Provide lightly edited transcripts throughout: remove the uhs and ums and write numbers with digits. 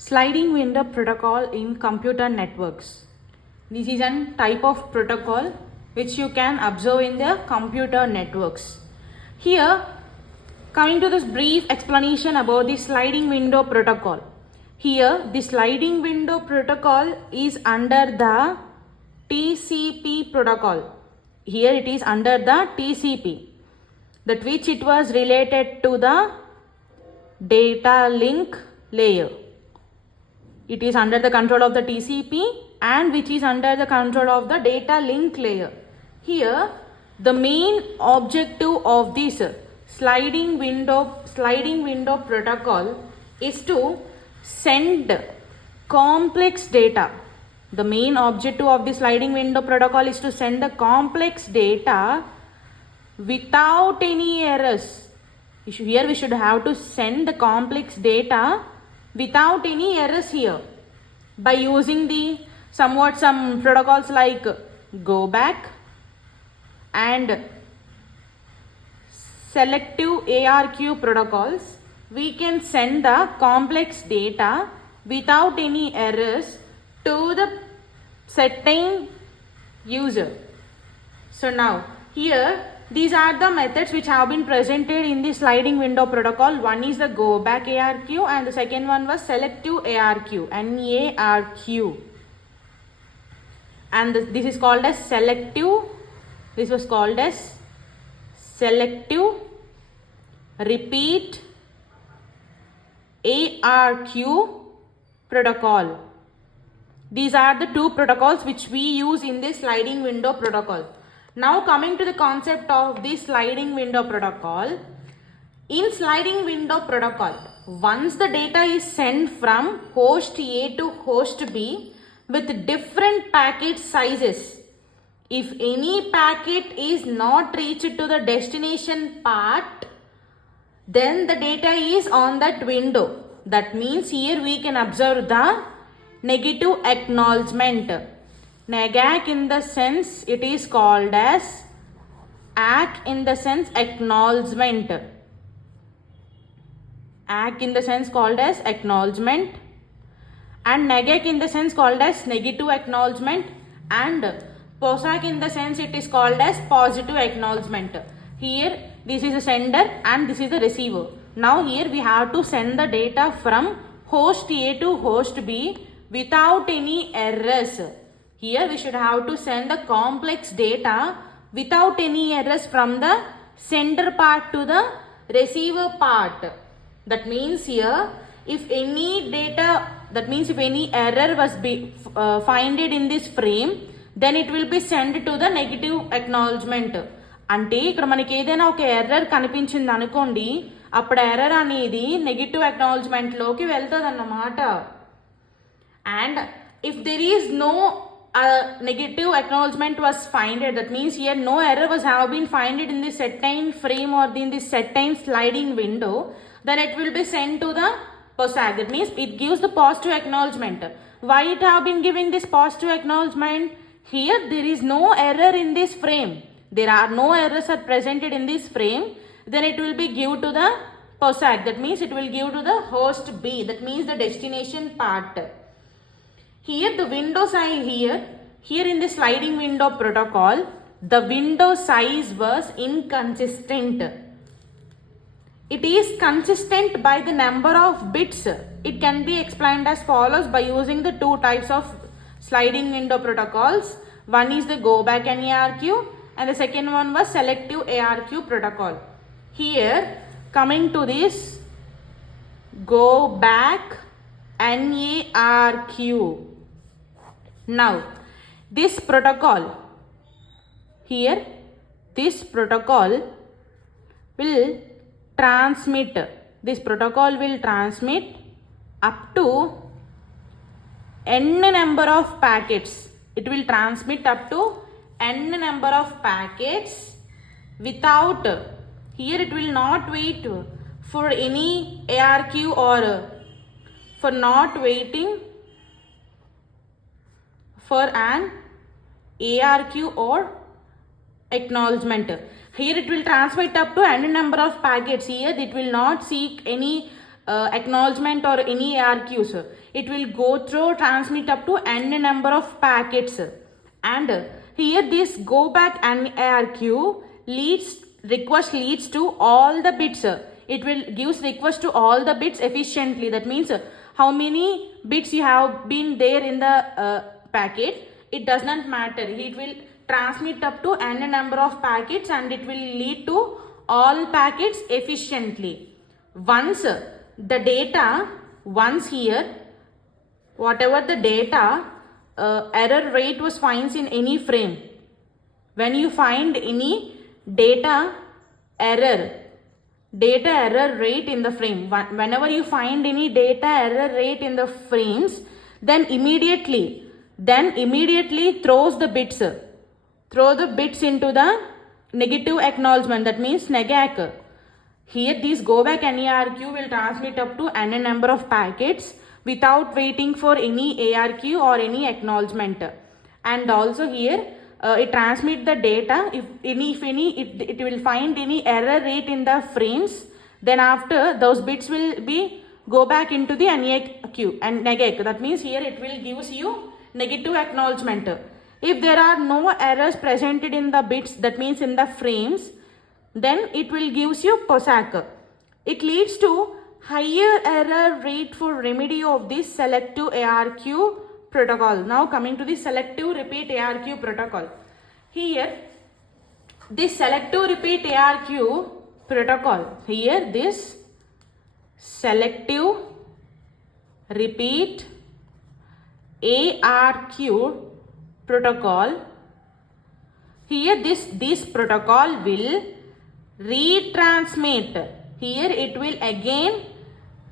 Sliding window protocol in computer networks. This is a type of protocol which you can observe in the computer networks. Here, coming to this brief explanation about the sliding window protocol. Here, the sliding window protocol is under the TCP protocol. Here it is under the TCP, that which it was related to the data link layer. It is under the control of the TCP and which is under the control of the data link layer. Here, the main objective of this sliding window protocol is to send complex data. The main objective of the sliding window protocol is to send the complex data without any errors. Here we should have to send the complex data without any errors here by using the some protocols like go back and selective ARQ protocols. We can send the complex data without any errors to the certain user. So now here these are the methods which have been presented in the sliding window protocol. One is the go back ARQ and the second one was selective ARQ, NARQ. And this is called as selective. This was called as selective repeat ARQ protocol. These are the two protocols which we use in this sliding window protocol. Now coming to the concept of the sliding window protocol. In sliding window protocol, once the data is sent from host A to host B with different packet sizes, if any packet is not reached to the destination part, then the data is on that window. That means here we can observe the negative acknowledgement. Negac in the sense it is called as ACK in the sense acknowledgement. ACK in the sense called as acknowledgement and negac in the sense called as negative acknowledgement and POSAC in the sense it is called as positive acknowledgement. Here this is the sender and this is the receiver. Now here we have to send the data from host A to host B without any errors. Here we should have to send the complex data without any errors from the sender part to the receiver part. That means here if any error was finded in this frame, then it will be sent to the negative acknowledgement. అంటే ఇక్కడ మనకి ఏదైనా ఒక error కనిపించింది అనుకోండి, అప్పుడు error అనేది negative అక్నాలెడ్జ్మెంట్లోకి వెళ్తుంది అన్నమాట. And if there is no negative acknowledgement was finded, that means here no error was have been finded in this certain frame or in this certain sliding window, then it will be sent to the POSAC. That means it gives the positive acknowledgement. Why it have been giving this positive acknowledgement? Here there is no error in this frame. There are no errors are presented in this frame. Then it will be give to the POSAC. That means it will give to the host B. That means the destination part. Here the window size here in the sliding window protocol, the window size was inconsistent. It is consistent by the number of bits. It can be explained as follows by using the two types of sliding window protocols. One is the go back NARQ and the second one was selective ARQ protocol. Here coming to this go back NARQ. Now this protocol will transmit up to n number of packets. It will transmit up to n number of packets without, here it will not wait for any ARQ or for not waiting for an ARQ or acknowledgement. Here it will transmit up to n number of packets. Here it will not seek any acknowledgement or any ARQs, it will go through transmit up to n number of packets, and here this go back and ARQ request leads to all the bits. It will gives request to all the bits efficiently. That means how many bits you have been there in the packet, it does not matter. It will transmit up to n number of packets and it will lead to all packets efficiently. Once the data, here whatever the data error rate was finds in any frame, when you find any data error rate in the frame, whenever you find any data error rate in the frames, then immediately throw the bits into the negative acknowledgement, that means negac. Here this go back ARQ will transmit up to n number of packets without waiting for any ARQ or any acknowledgement. And also here it transmit the data. If any it will find any error rate in the frames, then after those bits will be go back into the NAQ and negac. That means here it will gives you negative acknowledgement. If there are no errors presented in the bits, that means in the frames, then it will gives you POSAC. It leads to higher error rate for remedy of this selective ARQ protocol. Now coming to the selective repeat ARQ protocol. Here this selective repeat ARQ protocol, here this selective repeat ARQ protocol, here this protocol will retransmit. Here it will again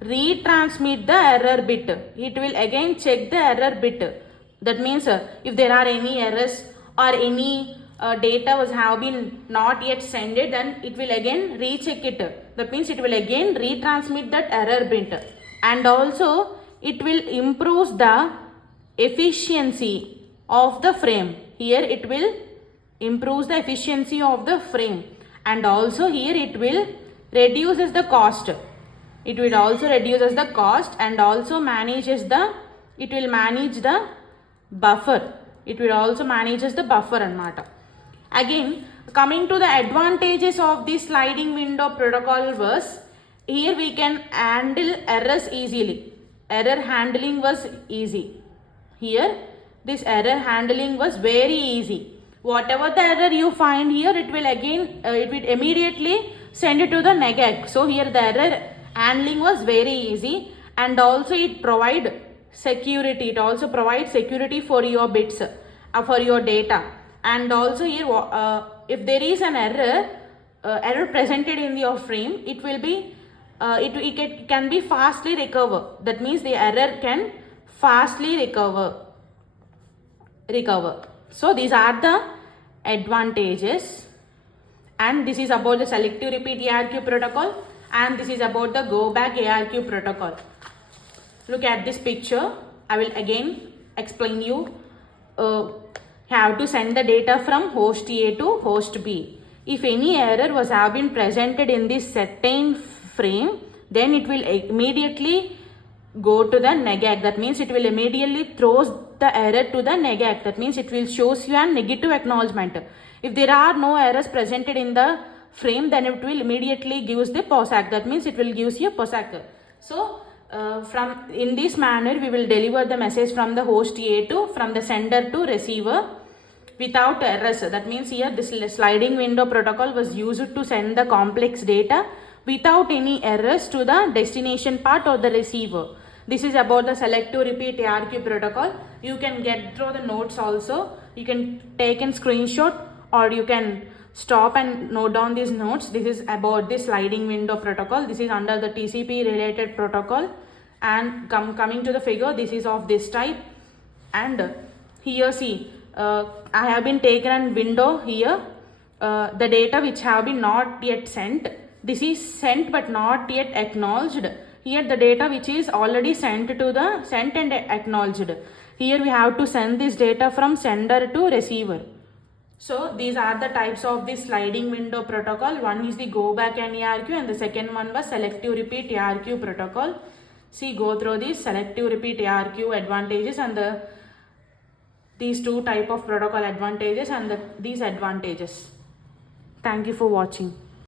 retransmit the error bit. It will again check the error bit. That means if there are any errors or any data have been not yet sent, then it will again recheck it. That means it will again retransmit that error bit, and also it will improve the efficiency of the frame. Here it will improve the efficiency of the frame, and also here it will reduces the cost. It will also reduces the cost and also manages the, it will manage the buffer. It will also manages the buffer anamata. Again, coming to the advantages of this sliding window protocol was, here we can handle errors easily. Error handling was easy. Here this error handling was very easy. Whatever the error you find here, it will again it will immediately send it to the negac. So here the error handling was very easy, and also it provide security. It also provides security for your bits, for your data. And also here if there is an error presented in your frame, it will be it can be fastly recover. That means the error can fastly recover. So these are the advantages, and this is about the selective repeat ARQ protocol, and this is about the go back ARQ protocol. Look at this picture. I will again explain you. Have to send the data from host A to host B. If any error was have been presented in this certain frame, then it will immediately go to the negac. That means it will immediately throws the error to the negac. That means it will shows you a negative acknowledgement. If there are no errors presented in the frame, then it will immediately gives the POSAC. That means it will gives you POSAC. So from in this manner we will deliver the message from the host A to from the sender to receiver without errors. That means here this sliding window protocol was used to send the complex data without any errors to the destination part or the receiver. This is about the selective repeat ARQ protocol. You can get through the notes also. You can take a screenshot or you can stop and note down these notes. This is about the sliding window protocol. This is under the TCP related protocol, and coming to the figure, this is of this type. And here see, I have been taken a window here, the data which have been not yet sent. This is sent but not yet acknowledged. Here the data which is already sent to the sent and acknowledged. Here we have to send this data from sender to receiver. So these are the types of the sliding window protocol. One is the go back NARQ and the second one was selective repeat ARQ protocol. See, go through these selective repeat ARQ advantages and these two type of protocol advantages and these advantages. Thank you for watching.